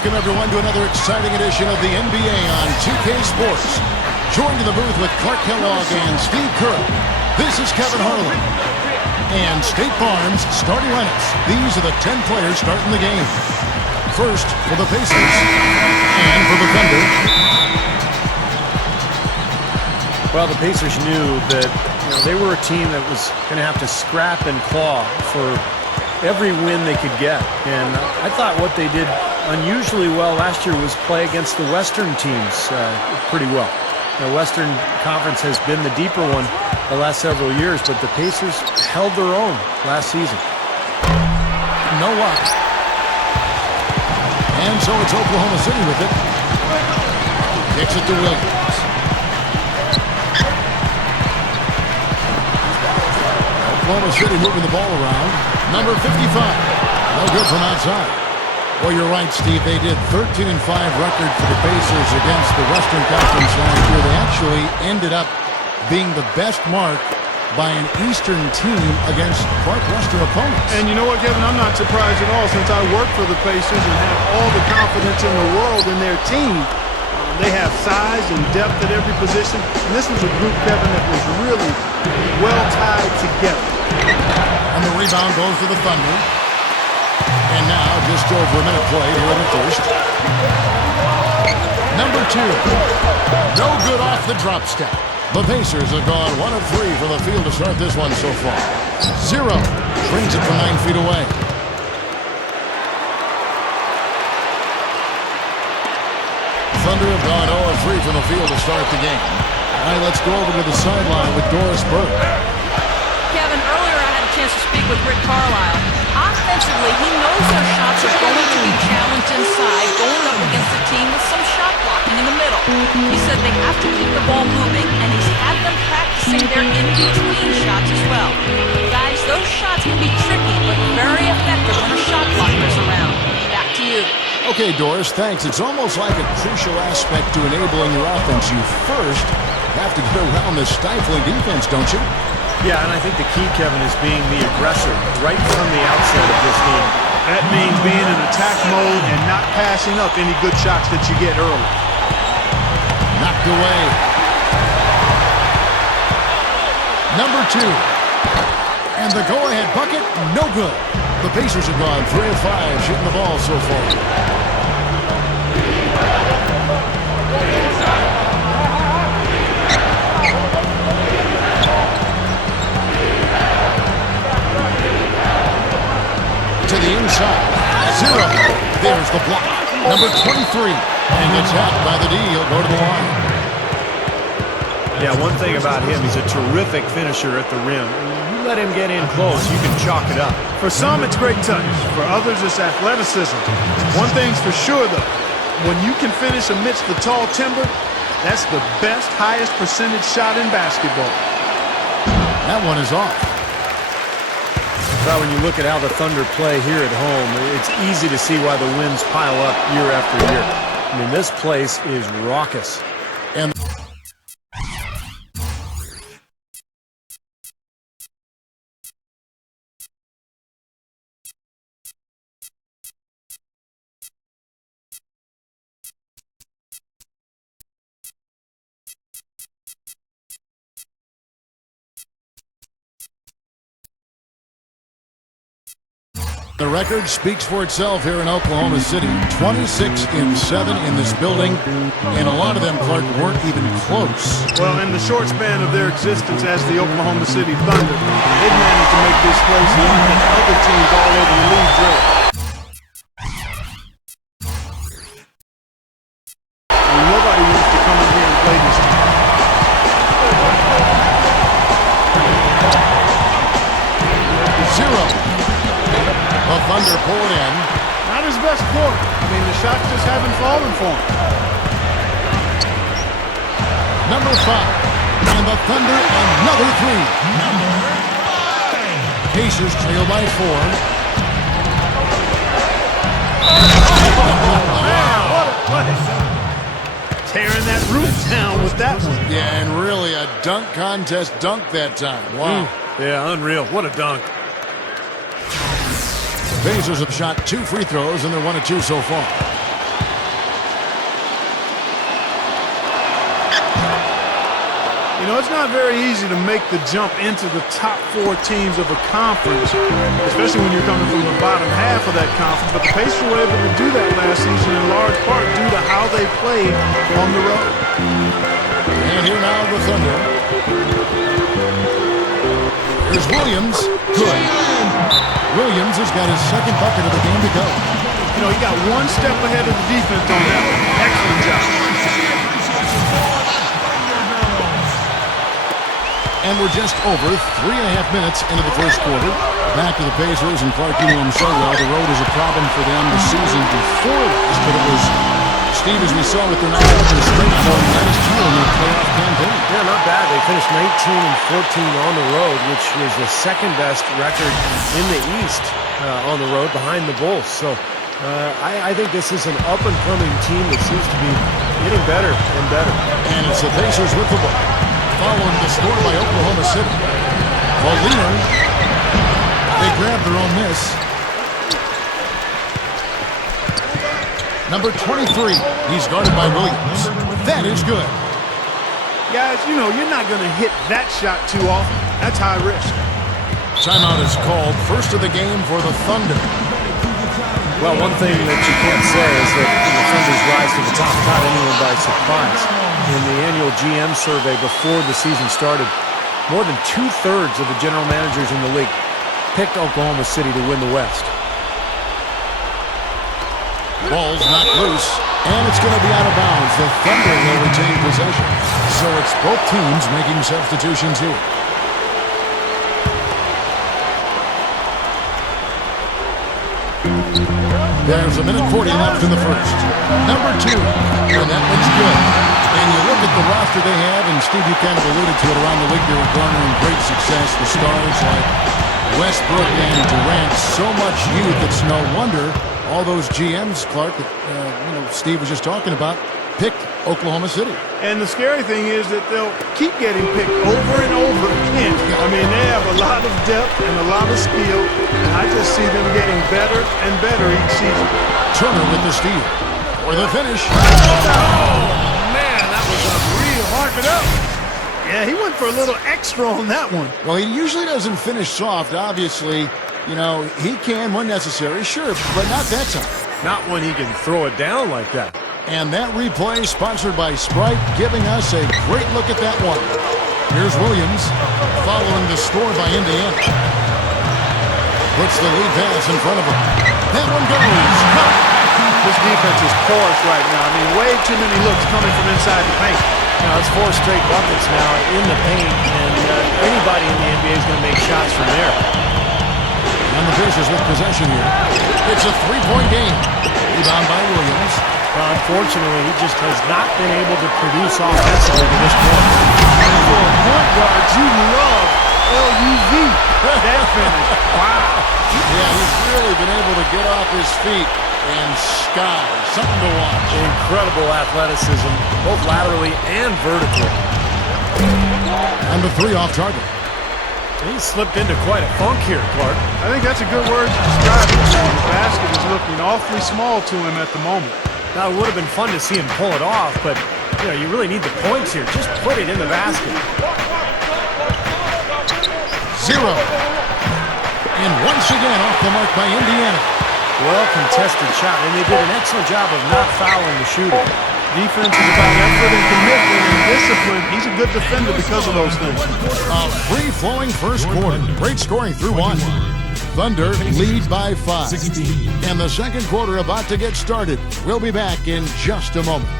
Welcome, everyone, to another exciting edition of the NBA on 2K Sports. Joined in the booth with Clark Kellogg and Steve Kerr. This is Kevin Harlan. And State Farm's starting lineups. These are the 10 players starting the game. First, for the Pacers and for the Thunder. Well, the Pacers knew that they were a team that was going to have to scrap and claw for every win they could get. And I thought what they did unusually well last year was play against the Western teams pretty well. The Western Conference has been the deeper one the last several years, but the Pacers held their own last season. No luck. And so it's Oklahoma City with it. Kicks it to Williams. Oklahoma City moving the ball around. Number 55. No good from outside. Well, you're right, Steve. They did 13-5 record for the Pacers against the Western Conference last year. They actually ended up being the best mark by an Eastern team against Western opponents. And you know what, Kevin? I'm not surprised at all since I work for the Pacers and have all the confidence in the world in their team. They have size and depth at every position. And this was a group, Kevin, that was really well tied together. And the rebound goes to the Thunder. And now just over a minute played here in the first. Number 2. No good off the drop step. The Pacers have gone 1 of 3 from the field to start this one so far. 0. Brings it from 9 feet away. Thunder have gone 0 of 3 from the field to start the game. All right, let's go over to the sideline with Doris Burke. Kevin, earlier I had a chance to speak with Rick Carlisle. Offensively, he knows their shots are going to be challenged inside, going up against a team with some shot blocking in the middle. He said they have to keep the ball moving, and he's had them practicing their in-between shots as well. Guys, those shots can be tricky, but very effective when a shot blocker is around. Back to you. Okay, Doris, thanks. It's almost like a crucial aspect to enabling your offense. You first have to get around this stifling defense, don't you? Yeah, and I think the key, Kevin, is being the aggressor right from the outset of this game. That means being in attack mode and not passing up any good shots that you get early. Knocked away. Number 2. And the go-ahead bucket, no good. The Pacers have gone 3 of 5 shooting the ball so far. To the inside. 0. There's the block. Number 23. And gets hacked by the D. He'll go to the line. Yeah, one thing about him, he's a terrific finisher at the rim. You let him get in close, you can chalk it up. For some, it's great touch. For others, it's athleticism. One thing's for sure, though. When you can finish amidst the tall timber, that's the best, highest percentage shot in basketball. That one is off. Well, when you look at how the Thunder play here at home, it's easy to see why the wins pile up year after year. I mean, this place is raucous. And the record speaks for itself here in Oklahoma City. 26-7 in this building, and a lot of them, Clark, weren't even close. Well, in the short span of their existence as the Oklahoma City Thunder, they've managed to make this place one that other teams all over the league dread. And nobody wants to come in here and play this team. The Thunder pull it in. Not his best quarter. I mean, the shots just haven't fallen for him. Number 5. And the Thunder, another 3. Pacers trail by 4. Wow, what a play. Tearing that roof down with that one. Yeah, and really a dunk contest dunk that time. Wow. Yeah, unreal. What a dunk. Pacers have shot 2 free throws, and they're 1 of 2 so far. You know, it's not very easy to make the jump into the top 4 teams of a conference, especially when you're coming from the bottom half of that conference. But the Pacers were able to do that last season in large part due to how they played on the road. And here now the Thunder. Here's Williams. Good. Williams has got his second bucket of the game to go. You know, he got one step ahead of the defense on that one. Excellent job. And we're just over 3.5 minutes into the first quarter. Back to the Pacers, and Clark, you know him so well. The road is a problem for them the season before this, but it was, Steve, as we saw with their 9 straight for last year in their playoff campaign. Yeah, not bad. They finished 19-14 on the road, which was the second best record in the East on the road behind the Bulls. So I think this is an up-and-coming team that seems to be getting better and better. And it's the Pacers with the ball, following the score by Oklahoma City. Molina, they grab their own miss. Number 23, he's guarded by Williams. That is good. Guys, you know, you're not going to hit that shot too often. That's high risk. Timeout is called. First of the game for the Thunder. Well, one thing that you can't say is that the Thunder's rise to the top caught anyone by surprise. In the annual GM survey before the season started, more than 2/3 of the general managers in the league picked Oklahoma City to win the West. Ball's knocked loose, and it's going to be out of bounds. The Thunder will retain possession. So it's both teams making substitutions here. There's 1:40 left in the first. Number 2, and that one's good. And you look at the roster they have, and Steve, you kind of alluded to it around the league. They're garnering great success. The stars like Westbrook and Durant, so much youth. It's no wonder all those GMs, Clark, that Steve was just talking about, picked Oklahoma City. And the scary thing is that they'll keep getting picked over and over again. I mean, they have a lot of depth and a lot of skill, and I just see them getting better and better each season. Turner with the steal. For the finish. Man, that was a real hard it up. Yeah, he went for a little extra on that one. Well, he usually doesn't finish soft. Obviously, he can when necessary, sure, but not that time. Not when he can throw it down like that. And that replay sponsored by Sprite, giving us a great look at that one. Here's Williams, following the score by Indiana. Puts the lead pass in front of him. That one goes. This defense is porous right now. I mean, way too many looks coming from inside the paint. Now, it's 4 straight buckets now in the paint, and anybody in the NBA is going to make shots from there. And the Pacers with possession here. It's a 3-point game. Rebound by Williams. Unfortunately, he just has not been able to produce offensively to this point. For a point guard, you love LUV. That finish. Wow. Yeah, he's really been able to get off his feet and sky. Something to watch. Incredible athleticism, both laterally and vertically. And the 3 off target. He slipped into quite a funk here, Clark. I think that's a good word to describe it. The basket is looking awfully small to him at the moment. Now, it would have been fun to see him pull it off, but, you really need the points here. Just put it in the basket. 0. And once again, off the mark by Indiana. Well-contested shot, and they did an excellent job of not fouling the shooter. Defense is about effort and commitment and discipline. He's a good defender because of those things. A free-flowing first quarter. Great scoring through 1. Thunder lead by 5. And the second quarter about to get started. We'll be back in just a moment.